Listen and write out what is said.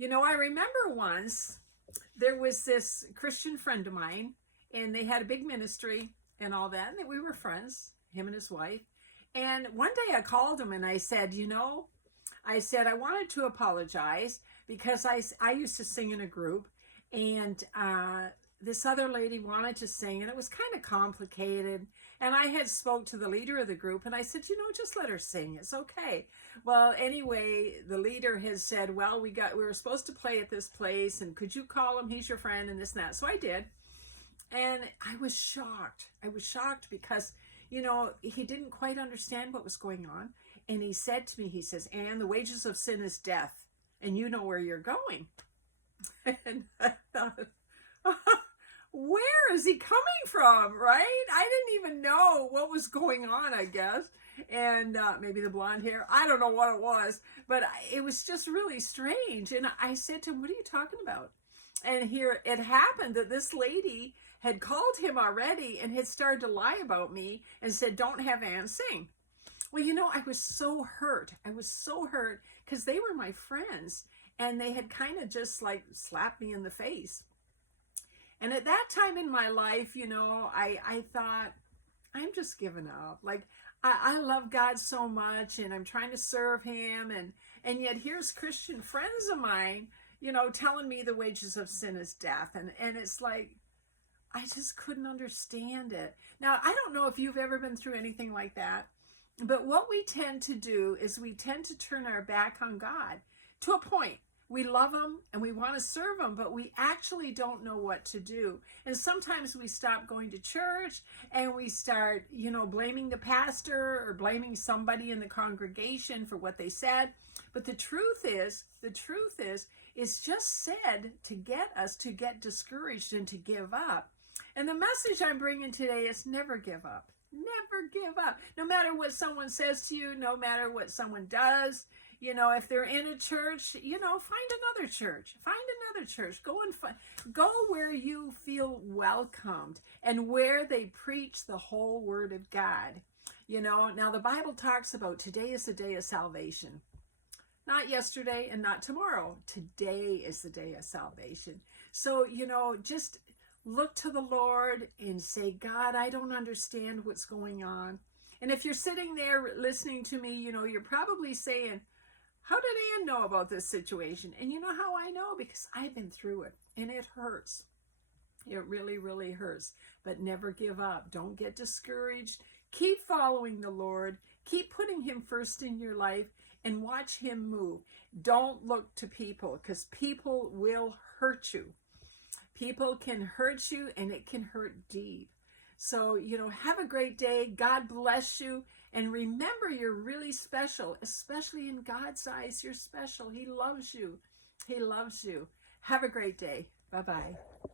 I remember once there was this Christian friend of mine, and they had a big ministry and all that, and we were friends, him and his wife. And one day I called him and I said, I wanted to apologize because I used to sing in a group, and this other lady wanted to sing, and it was kind of complicated. And I had spoke to the leader of the group, and I said, just let her sing. It's okay. Well, anyway, the leader has said, well, we were supposed to play at this place, and could you call him? He's your friend, and this and that. So I did. And I was shocked. I was shocked because, he didn't quite understand what was going on. And he said to me, he says, Anne, the wages of sin is death, and you know where you're going. And I thought, where is he coming from, right? I didn't even know what was going on, I guess. And maybe the blonde hair. I don't know what it was, but it was just really strange. And I said to him, what are you talking about? And here it happened that this lady had called him already and had started to lie about me and said, don't have Anne sing. Well, I was so hurt. I was so hurt because they were my friends and they had kind of just like slapped me in the face. And at that time in my life, I thought, I'm just giving up. Like, I love God so much and I'm trying to serve him. And yet here's Christian friends of mine, telling me the wages of sin is death. And it's like, I just couldn't understand it. Now, I don't know if you've ever been through anything like that, but what we tend to do is we tend to turn our back on God to a point. We love him and we want to serve him, but we actually don't know what to do. And sometimes we stop going to church and we start, blaming the pastor or blaming somebody in the congregation for what they said. But the truth is, it's just said to get us to get discouraged and to give up. And the message I'm bringing today is never give up. Never give up. No matter what someone says to you, no matter what someone does, if they're in a church, find another church. Find another church. Go where you feel welcomed and where they preach the whole word of God. Now the Bible talks about today is the day of salvation. Not yesterday and not tomorrow. Today is the day of salvation. So, just look to the Lord and say, God, I don't understand what's going on. And if you're sitting there listening to me, you're probably saying, how did Anne know about this situation? And you know how I know? Because I've been through it and it hurts. It really, really hurts. But never give up. Don't get discouraged. Keep following the Lord. Keep putting him first in your life and watch him move. Don't look to people because people will hurt you. People can hurt you and it can hurt deep. So, have a great day. God bless you. And remember, you're really special, especially in God's eyes. You're special. He loves you. He loves you. Have a great day. Bye-bye.